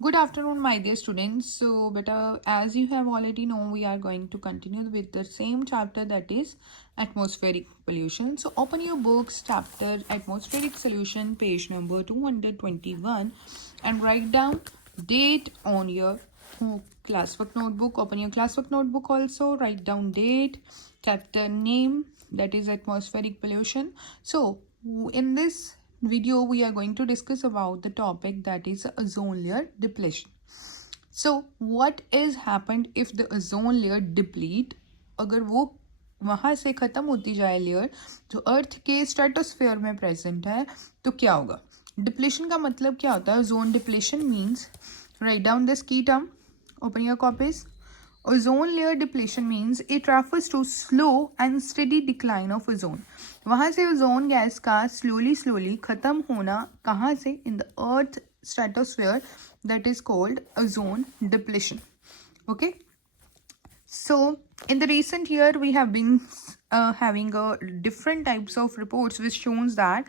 Good afternoon, my dear students. So, beta, as you have already known, we are going to continue with the same chapter, that is atmospheric pollution. So, open your books, chapter atmospheric solution, page number 221, and write down date on your classwork notebook. Open your classwork notebook also, write down date, chapter name, that is atmospheric pollution. So, in this video we are going to discuss about the topic, that is ozone layer depletion. So what is happened if the ozone layer deplete? अगर वो वहाँ से ख़त्म होती जाए layer जो अर्थ के stratosphere में प्रेजेंट है, तो क्या होगा? डिप्लेशन का मतलब क्या होता है? Ozone depletion means, write down this की term, open your copies. Ozone layer depletion means it refers to slow and steady decline of ozone. वहाँ से ओजोन गैस का स्लोली ख़त्म होना. कहाँ से? In the earth stratosphere, that is called ozone depletion. Okay, so in the recent year we have been having different types of reports which shows that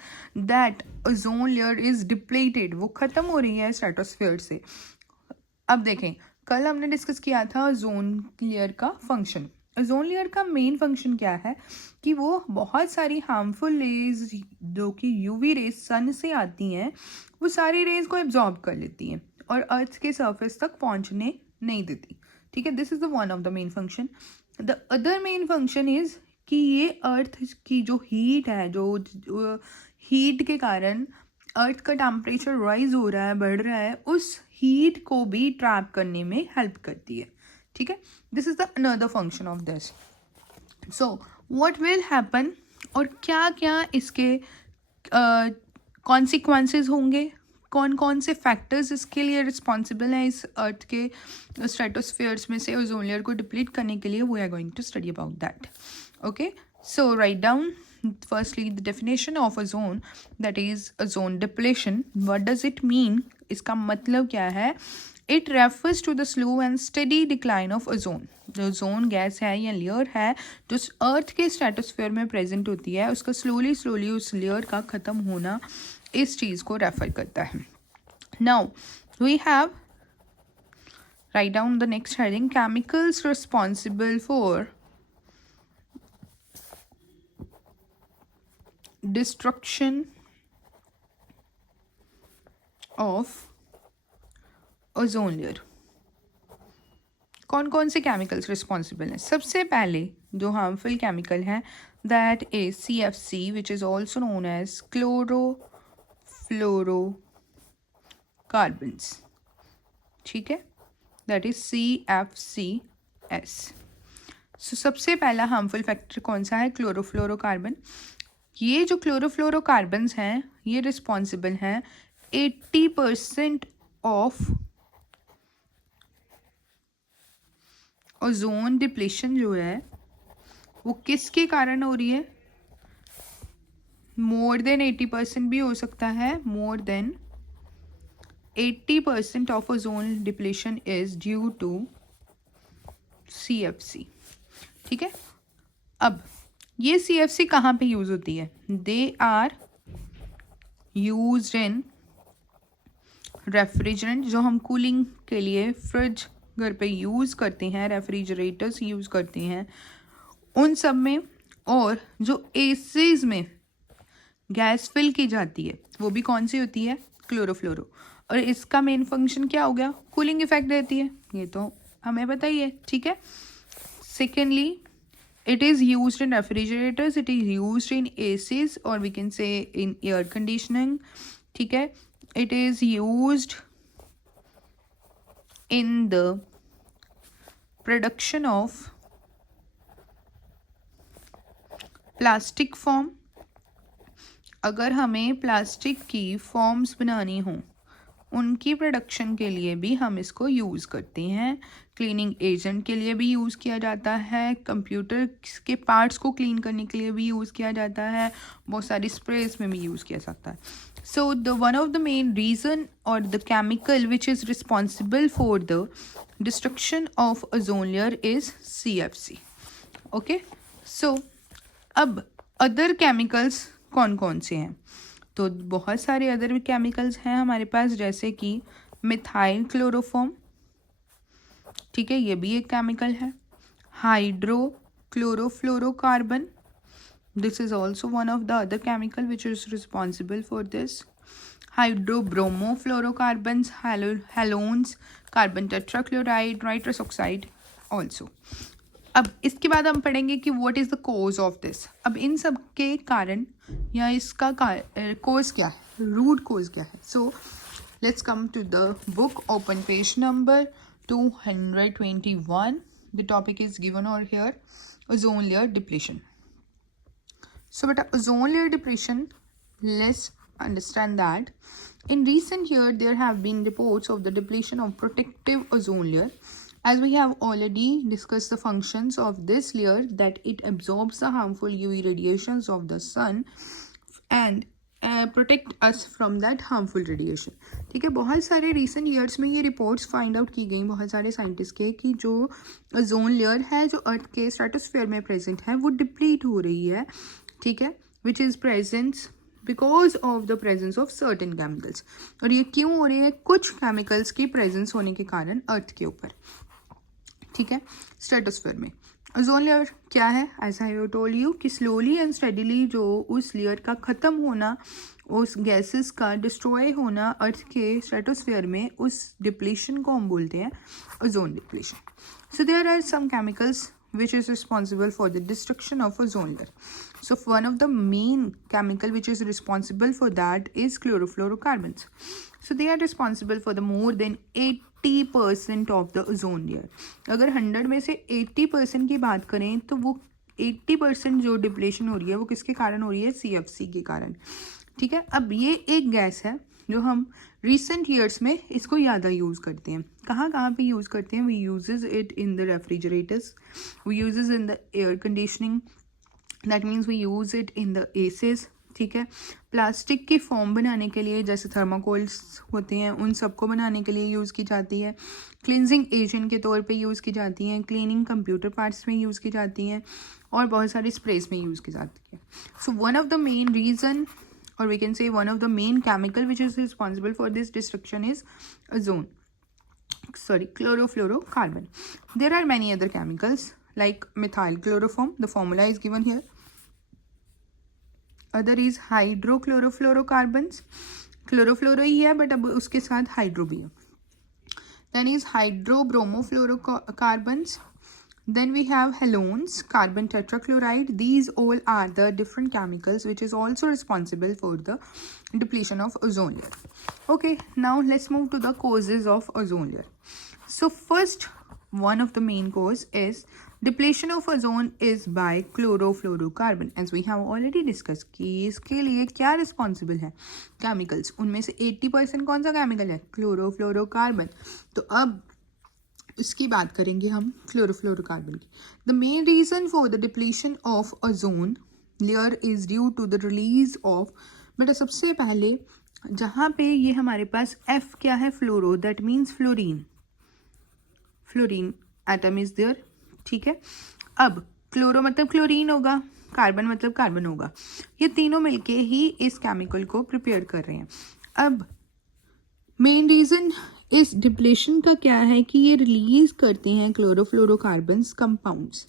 ozone layer is depleted. वो ख़त्म हो रही है stratosphere से. अब देखें, कल हमने डिस्कस किया था ओजोन लेयर का फंक्शन. ओजोन लेयर का मेन फंक्शन क्या है कि वो बहुत सारी हार्मफुल रेज जो कि यूवी रेज सन से आती हैं, वो सारी रेज को एब्जॉर्ब कर लेती हैं और अर्थ के सरफेस तक पहुंचने नहीं देती. ठीक है, this is the one of the main function. The other main function is कि ये अर्थ की जो हीट है, जो हीट के कारण अर्थ का टेम्परेचर राइज हो रहा है, बढ़ रहा है, उस हीट को भी ट्रैप करने में हेल्प करती है. ठीक है, this is the another function of this. So what will happen, और क्या क्या इसके कॉन्सिक्वेंसेस होंगे, कौन कौन से फैक्टर्स इसके लिए रिस्पॉन्सिबल हैं इस अर्थ के स्ट्रेटोस्फेयर्स में से ओजोन लेयर को डिप्लीट करने के लिए. We are going to study about that. Okay, so write down firstly the definition of ozone, that is ozone depletion. What does it mean? इसका मतलब क्या है? It refers to the slow and steady decline of ozone. जो ozone gas है या layer है जो अर्थ के स्ट्रेटोस्फेयर में प्रेजेंट होती है, उसका स्लोली उस लेयर का ख़त्म होना इस चीज़ को रेफर करता है. Now we have, write down the next heading, chemicals responsible for destruction of ozone layer. कौन कौन से केमिकल्स रिस्पॉन्सिबल हैं? सबसे पहले जो हार्मफुल केमिकल है, that is CFC, which is also known as chlorofluorocarbons. ठीक है, दैट इज CFCS. सो सबसे पहला हार्मफुल फैक्टर कौन सा है? क्लोरोफ्लोरोकार्बन. ये जो क्लोरोफ्लोरोकार्बन्स हैं, ये रिस्पॉन्सिबल हैं 80% ऑफ ओजोन डिप्लेशन जो है वो किसके कारण हो रही है? मोर देन 80% भी हो सकता है. More than 80% of ozone depletion is due to CFC. ठीक है, अब ये CFC कहाँ पे यूज़ होती है? They are used in refrigerant, जो हम कूलिंग के लिए फ्रिज घर पे यूज़ करते हैं, रेफ्रिजरेटर्स यूज़ करते हैं, उन सब में. और जो एसीज में गैस फिल की जाती है वो भी कौन सी होती है? क्लोरोफ्लोरो. और इसका मेन फंक्शन क्या हो गया? कूलिंग इफेक्ट देती है, ये तो हमें बताइए. ठीक है, secondly it is used in refrigerators, it is used in ACs, or we can say in air conditioning. ठीक है, it is used in the production of plastic form. अगर हमें प्लास्टिक की फॉर्म्स बनानी हो, उनकी प्रोडक्शन के लिए भी हम इसको यूज़ करते हैं. क्लीनिंग एजेंट के लिए भी यूज़ किया जाता है, कंप्यूटर के पार्ट्स को क्लीन करने के लिए भी यूज़ किया जाता है, बहुत सारी स्प्रेज में भी यूज़ किया जाता है. So the one of the main reason और the chemical which is responsible for the destruction of ozone layer is CFC. Okay, so अब अदर केमिकल्स कौन कौन से हैं? तो बहुत सारे अदर केमिकल्स हैं हमारे पास, जैसे कि मिथाइल क्लोरोफॉर्म, ठीक है, ये भी एक केमिकल है. Hydro chlorofluorocarbon, this is also one of the other chemical which is responsible for this. Hydrobromofluorocarbons, halones, carbon tetrachloride, nitrous oxide also. अब इसके बाद हम पढ़ेंगे कि what is the cause of this. अब इन सब के कारण या इसका cause क्या है, root cause क्या है. So let's come to the book. Open page number 221. The topic is given over here, ozone layer depletion. So beta, ozone layer depletion, let's understand that in recent years there have been reports of the depletion of protective ozone layer. As we have already discussed the functions of this layer, that it absorbs the harmful UV radiations of the sun and protect us from that harmful radiation. ठीक है, बहुत सारे recent years में ये reports find out की गई बहुत सारे scientists के कि जो ozone layer है जो अर्थ के stratosphere में present है वो deplete हो रही है, ठीक है, which is presence because of the presence of certain chemicals. और ये क्यों हो रही है, कुछ chemicals की presence होने के कारण अर्थ के ऊपर, ठीक है, स्ट्रेटोस्फेयर में. ओजोन लेयर क्या है, as I have told you कि स्लोली एंड स्टेडीली जो उस लेयर का ख़त्म होना, उस गैसेस का डिस्ट्रॉय होना अर्थ के स्ट्रेटोस्फेयर में, उस डिप्लीशन को हम बोलते हैं ozone depletion. So there are some chemicals which is responsible for the destruction of ozone layer. So one of the main chemical which is responsible for that is chlorofluorocarbons. So they are responsible for the more than 80% of the ozone layer. अगर 100 में से 80% की बात करें तो वो 80% जो depletion हो रही है वो किसके कारण हो रही है, CFC के कारण, ठीक है. अब ये एक गैस है जो हम रिसेंट ईयर्स में इसको ज़्यादा यूज़ करते हैं. कहाँ कहाँ पे यूज़ करते हैं, we uses it in the refrigerators, we uses in the air conditioning, that means we use it in the ACs, ठीक है. प्लास्टिक की फॉर्म बनाने के लिए जैसे थर्माकोल्स होते हैं उन सबको बनाने के लिए यूज़ की जाती है. क्लिनजिंग एजेंट के तौर पे यूज़ की जाती हैं, क्लीनिंग कंप्यूटर पार्ट्स में यूज़ की जाती हैं और बहुत सारी स्प्रेस में यूज़ की जाती है. So one of the main reason, or we can say one of the main chemical which is responsible for this destruction is chlorofluorocarbon. There are many other chemicals like methyl chloroform, the formula is given here. Other is hydrochlorofluorocarbons, chlorofluoro ही है but अब उसके साथ hydro भी है. Then is hydrobromofluorocarbons. Then we have halones, carbon tetrachloride. These all are the different chemicals which is also responsible for the depletion of ozone layer. Okay, now let's move to the causes of ozone layer. So first, one of the main cause is depletion of ozone is by chlorofluorocarbon. As we have already discussed कि इसके लिए क्या responsible है, chemicals. उनमें से 80% कौन सा chemical है, chlorofluorocarbon. तो अब इसकी बात करेंगे हम क्लोरोफ्लोरोकार्बन की. The main reason for the depletion of ozone layer is due to the release of, बेटा सबसे पहले जहाँ पे ये हमारे पास F क्या है, fluoro, that means fluorine, fluorine atom is there, ठीक है. अब क्लोरो मतलब क्लोरीन होगा, कार्बन मतलब कार्बन होगा, ये तीनों मिलके ही इस केमिकल को प्रिपेयर कर रहे हैं. अब मेन रीज़न इस डिप्लेशन का क्या है कि ये रिलीज करते हैं क्लोरोफ्लोरोकार्बन्स कंपाउंड्स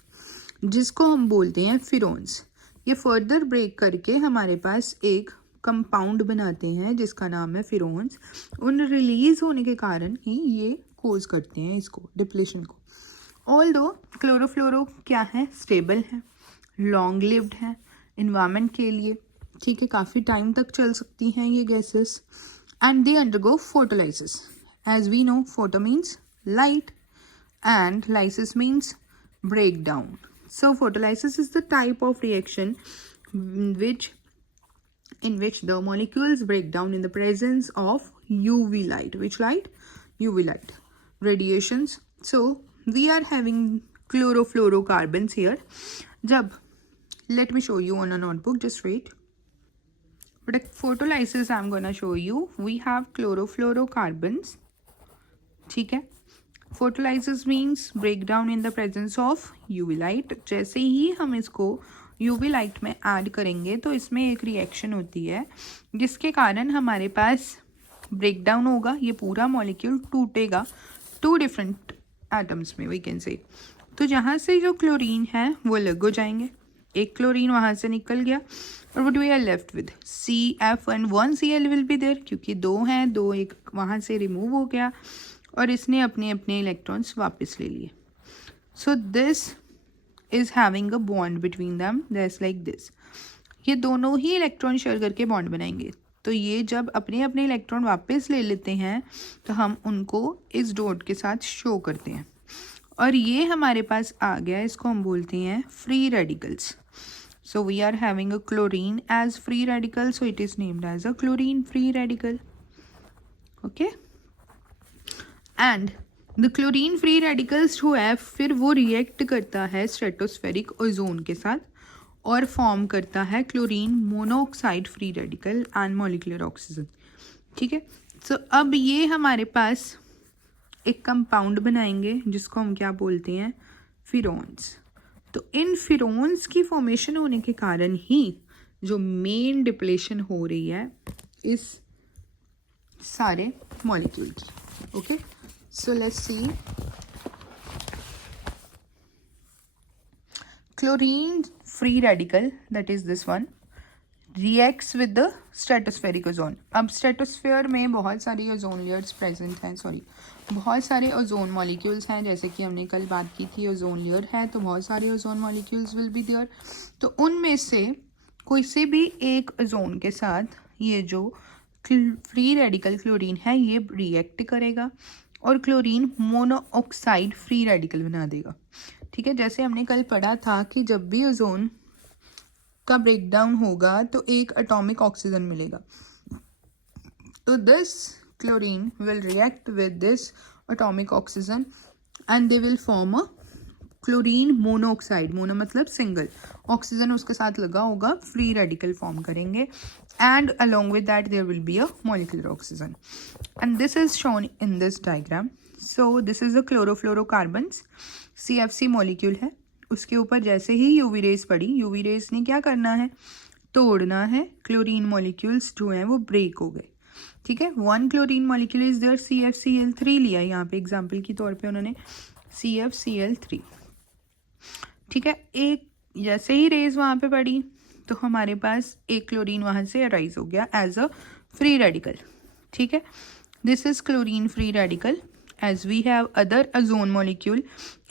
जिसको हम बोलते हैं फिरोन्स. ये फर्दर ब्रेक करके हमारे पास एक कंपाउंड बनाते हैं जिसका नाम है फिरोन्स. उन रिलीज होने के कारण ही ये कोज करते हैं इसको, डिप्लेशन को. ऑल्दो क्लोरोफ्लोरो क्या है, स्टेबल है, लॉन्ग लिव्ड है इन्वायरमेंट के लिए, ठीक है, काफ़ी टाइम तक चल सकती हैं ये gases. And they undergo photolysis. As we know, photo means light and lysis means breakdown. So photolysis is the type of reaction in which the molecules break down in the presence of UV light. Which light? UV light radiations. So we are having chlorofluorocarbons here. Let me show you on a notebook, just wait. But photolysis I'm gonna show you. We have chlorofluorocarbons, ठीक है. Photolysis means breakdown in the presence of UV light. जैसे ही हम इसको UV light में add करेंगे तो इसमें एक रिएक्शन होती है जिसके कारण हमारे पास ब्रेक डाउन होगा, ये पूरा मॉलिक्यूल टूटेगा 2 डिफरेंट एटम्स में, वी कैन से। तो जहाँ से जो क्लोरीन है वो अलग हो जाएंगे, एक क्लोरीन वहाँ से निकल गया, और what we are left with CF and 1 Cl will be there, क्योंकि 2 हैं, 2 एक वहाँ से रिमूव हो गया और इसने अपने अपने इलेक्ट्रॉन्स वापस ले लिए। सो this is having a bond between them, that's like this. ये दोनों ही इलेक्ट्रॉन शेयर करके बॉन्ड बनाएंगे। तो ये जब अपने अपने इलेक्ट्रॉन वापस ले लेते हैं तो हम उनको इस डॉट के साथ शो करते हैं, और ये हमारे पास आ गया, इसको हम बोलते हैं free radicals. So we are having a chlorine as free radical, so it is named as a chlorine free radical. Okay, and the chlorine free radicals जो है फिर वो रिएक्ट करता है स्ट्रेटोस्फेरिक ओजोन के साथ और फॉर्म करता है chlorine monoxide free radical and molecular oxygen. ठीक है, सो अब ये हमारे पास एक कंपाउंड बनाएंगे जिसको हम क्या बोलते हैं, फिरोन्स। तो इन फिरोन्स की फॉर्मेशन होने के कारण ही जो मेन डिप्लेशन हो रही है इस सारे मॉलिक्यूल की। Okay, so let's see, chlorine free radical, that is this one, reacts with the stratospheric ozone। अब स्ट्रेटोस्फेयर में बहुत सारी ओजोन लेयर्स प्रेजेंट हैं, बहुत सारे ओजोन मॉलिक्यूल्स हैं, जैसे कि हमने कल बात की थी ओजोन लेयर है तो बहुत सारे ozone molecules will be there. तो उनमें से कोई से भी एक ओजोन के साथ ये जो फ्री रेडिकल क्लोरीन है ये रिएक्ट करेगा और क्लोरीन मोनोऑक्साइड फ्री रेडिकल बना देगा। ठीक है, जैसे हमने कल पढ़ा था कि जब भी ओजोन का ब्रेकडाउन होगा तो एक एटॉमिक ऑक्सीजन मिलेगा, तो this chlorine will react with this atomic oxygen and they will form a chlorine monoxide. Mono मतलब सिंगल, ऑक्सीजन उसके साथ लगा होगा, फ्री रेडिकल फॉर्म करेंगे and along with that there will be a molecular oxygen and this is shown in this diagram. So this is a chlorofluorocarbons, CFC molecule है, उसके ऊपर जैसे ही यूवी रेज पड़ी, यूवी रेज ने क्या करना है, तोड़ना है, क्लोरीन मॉलिक्यूल्स जो हैं वो ब्रेक हो गए। ठीक है, 1 chlorine molecule is there, CFCl3 लिया यहाँ पे एग्जाम्पल के तौर पे उन्होंने CFCl3। ठीक है, एक जैसे ही रेज वहाँ पे पड़ी तो हमारे पास एक क्लोरीन वहाँ से अराइज हो गया एज अ फ्री रेडिकल। ठीक है, this is chlorine free radical as we have other ozone molecule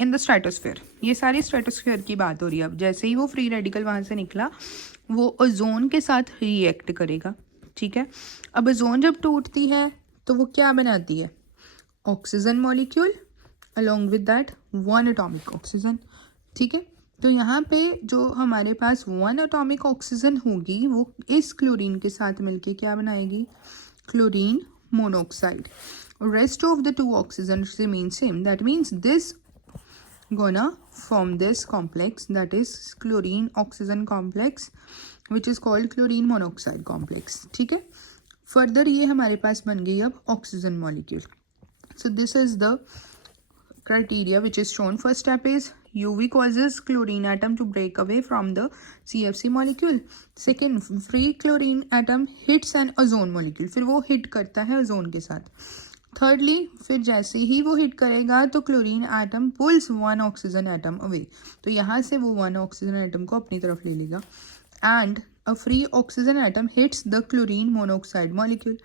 in the stratosphere। ये सारी स्ट्रेटोस्फेयर की बात हो रही है। अब जैसे ही वो फ्री रेडिकल वहाँ से निकला वो ओजोन के साथ रिएक्ट करेगा। ठीक है, अब ओजोन जब टूटती है तो वो क्या बनाती है, oxygen molecule along with that 1 atomic oxygen. ठीक है, तो यहाँ पे जो हमारे पास 1 एटॉमिक ऑक्सीजन होगी वो इस क्लोरीन के साथ मिलके क्या बनाएगी, chlorine monoxide. Rest of the 2 oxygens remain same, that means this gonna form this complex, that is chlorine oxygen complex which is called chlorine monoxide complex। ठीक है, फर्दर ये हमारे पास बन गई अब oxygen molecule. So this is the criteria which is shown। First step is UV causes chlorine atom to break away from the CFC molecule। Second, free chlorine atom hits an ozone molecule, फिर वो hit करता है ozone के साथ। Thirdly, फिर जैसे ही वो hit करेगा तो chlorine atom pulls 1 oxygen atom away, तो यहाँ से वो 1 ऑक्सीजन एटम को अपनी तरफ ले लेगा and a free oxygen atom hits the chlorine monoxide molecule.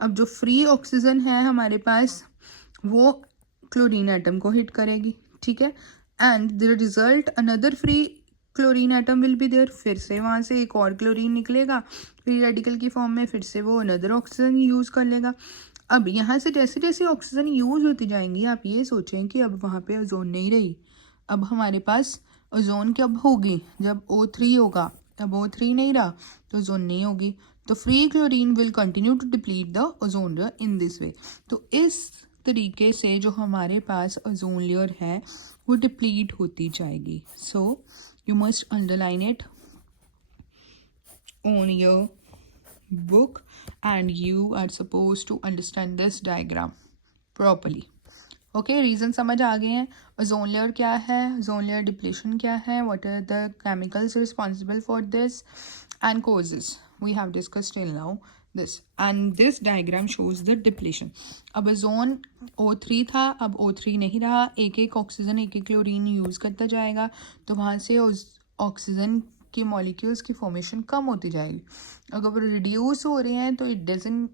अब जो फ्री ऑक्सीजन है हमारे पास वो क्लोरीन एटम को हिट करेगी। ठीक है, and the result another free chlorine atom will be there, फिर से वहाँ से एक और क्लोरीन निकलेगा फ्री रेडिकल की फॉर्म में, फिर से वो अनदर ऑक्सीजन यूज़ कर लेगा। अब यहाँ से जैसे जैसे ऑक्सीजन यूज़ होती जाएंगी आप ये सोचें कि अब वहाँ पे ओजोन नहीं रही, अब हमारे पास ओजोन कब होगी, जब O3 होगा। अब O3 नहीं रहा तो ओजोन नहीं होगी, तो free chlorine will continue to deplete the ozone layer in this way. तो इस तरीके से जो हमारे पास ओजोन लेयर है वो डिप्लीट होती जाएगी। So you must underline it on your book and you are supposed to understand this diagram properly। Okay, reason समझ आ गए हैं, ओजोन लेयर क्या है, ओजोन लेयर डिप्लेशन क्या है, what are the chemicals responsible for this and causes we have discussed till now. this, and this diagram shows the depletion. अब ozone O3 था, अब O3 नहीं रहा, एक एक ऑक्सीजन एक एक क्लोरीन यूज़ करता जाएगा, तो वहाँ से ऑक्सीजन के मॉलिक्यूल्स की फॉर्मेशन कम होती जाएगी. अगर वो रिड्यूस हो रहे हैं तो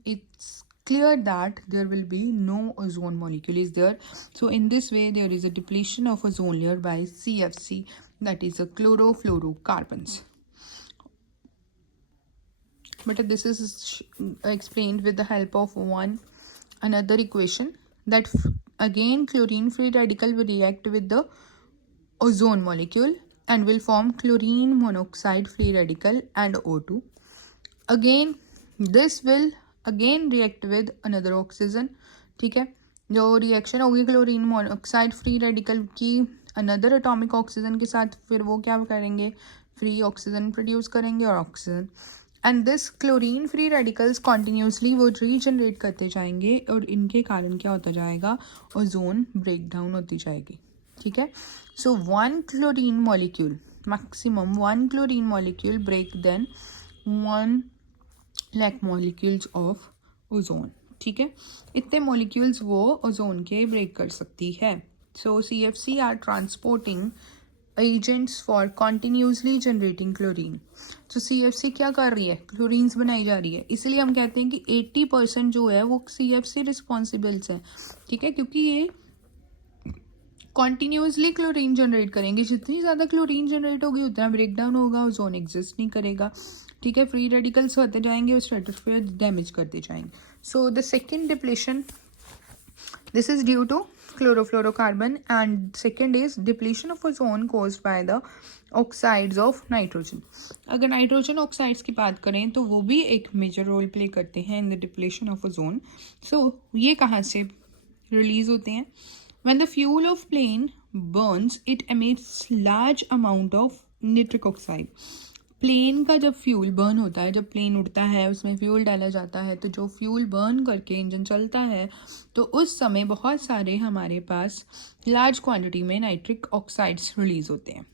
it's clear that there will be no ozone molecule is there. So in this way there is a depletion of ozone layer by CFC, that is a chlorofluorocarbons. But this is explained with the help of another equation, that again chlorine free radical will react with the ozone molecule and will form chlorine monoxide free radical and O2. Again this will again react with another oxygen. ठीक है, जो reaction होगी chlorine monoxide free radical की another atomic oxygen के साथ, फिर वो क्या करेंगे, फ्री ऑक्सीजन प्रोड्यूस करेंगे और oxygen, and this chlorine free radicals continuously वो रीजनरेट करते जाएंगे और इनके कारण क्या होता जाएगा, ओजोन ब्रेक डाउन होती जाएगी. ठीक है, so one chlorine molecule, maximum one chlorine molecule break then 1 lakh molecules of ozone. ठीक है, इतने मॉलिक्यूल्स वो ओजोन के ब्रेक कर सकती है. So CFC are transporting agents for continuously generating chlorine. तो CFC क्या कर रही है, क्लोरीन्स बनाई जा रही है, इसलिए हम कहते हैं कि 80% जो है वो CFC रिस्पॉन्सिबल्स है. ठीक है, क्योंकि ये कॉन्टीन्यूसली क्लोरीन जनरेट करेंगे, जितनी ज़्यादा क्लोरीन जनरेट होगी उतना ब्रेक डाउन होगा, ओजोन एग्जिस्ट नहीं करेगा. ठीक है, फ्री रेडिकल्स होते जाएंगे और स्ट्रेटोस्फीयर डैमेज करते जाएंगे. So the second depletion, this is due to chlorofluorocarbon, and second is depletion of ozone caused by the oxides of nitrogen. अगर नाइट्रोजन ऑक्साइड्स की बात करें तो वो भी एक मेजर रोल प्ले करते हैं in the depletion of ozone. So ये कहाँ से रिलीज होते हैं, when the fuel of plane burns it emits large amount of nitric oxide. Plane का जब फ्यूल बर्न होता है, जब प्लेन उड़ता है उसमें फ्यूल डाला जाता है, तो जो फ्यूल बर्न करके इंजन चलता है तो उस समय बहुत सारे हमारे पास लार्ज क्वांटिटी में नाइट्रिक ऑक्साइड्स रिलीज होते हैं.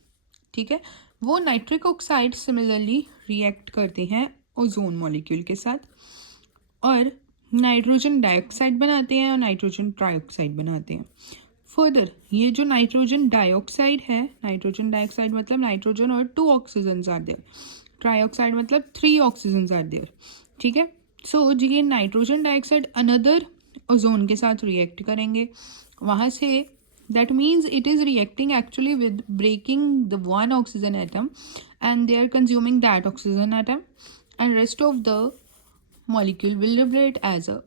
ठीक है, वो नाइट्रिक ऑक्साइड सिमिलरली रिएक्ट करते हैं ओजोन मॉलिक्यूल के साथ और नाइट्रोजन डाइऑक्साइड बनाते हैं और नाइट्रोजन ट्राइऑक्साइड बनाते हैं. फर्दर ये जो नाइट्रोजन डाइऑक्साइड है, नाइट्रोजन डाइऑक्साइड मतलब नाइट्रोजन और 2 ऑक्सीजन्स आर देयर, ट्राइऑक्साइड मतलब 3 ऑक्सीजन्स आर देयर. ठीक है, सो ये नाइट्रोजन डाइऑक्साइड अनदर ओजोन के साथ रिएक्ट करेंगे, वहाँ से that means it is reacting actually with breaking the 1 oxygen atom and they are consuming that oxygen atom and rest of the molecule will liberate as a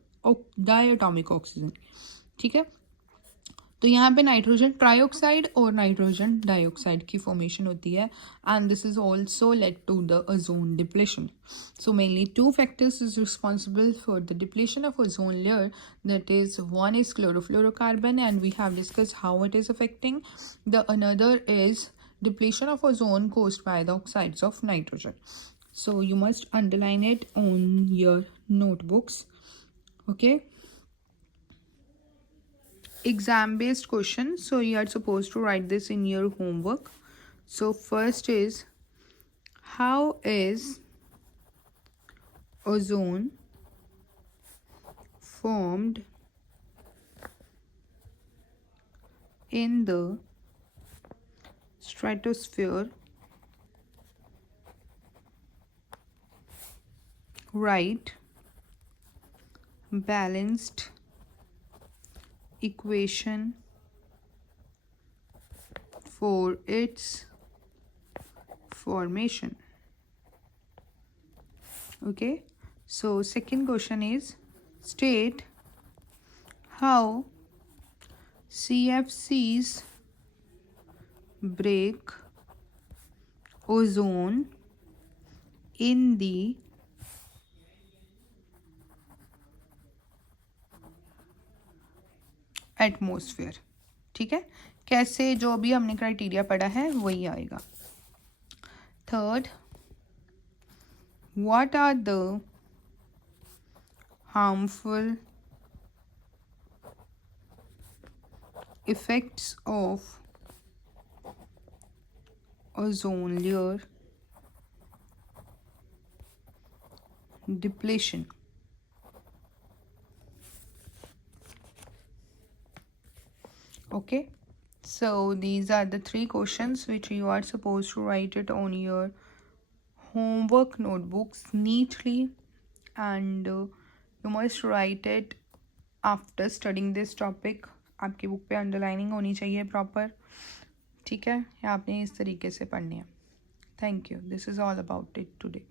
diatomic oxygen. ठीक है, तो यहाँ पे नाइट्रोजन ट्राइऑक्साइड और nitrogen dioxide की formation होती है and this is also lead to the ozone depletion. So mainly 2 factors is responsible for the depletion of ozone layer, that is one is chlorofluorocarbon and we have discussed how it is affecting. The another is depletion of ozone caused by the oxides of nitrogen. So you must underline it on your notebooks. Okay, exam based question, so you are supposed to write this in your homework. So first is, how is ozone formed in the stratosphere? Write balanced equation for its formation. Okay, so second question is, state how CFCs break ozone in the atmosphere. ठीक है, कैसे, जो भी हमने criteria पढ़ा है वही आएगा. Third, what are the harmful effects of ozone layer depletion. Okay, so these are the 3 questions which you are supposed to write it on your homework notebooks neatly, and you must write it after studying this topic. आपकी book पे underlining होनी चाहिए proper, ठीक है, या आपने इस तरीके से पढ़नी है. Thank you. This is all about it today.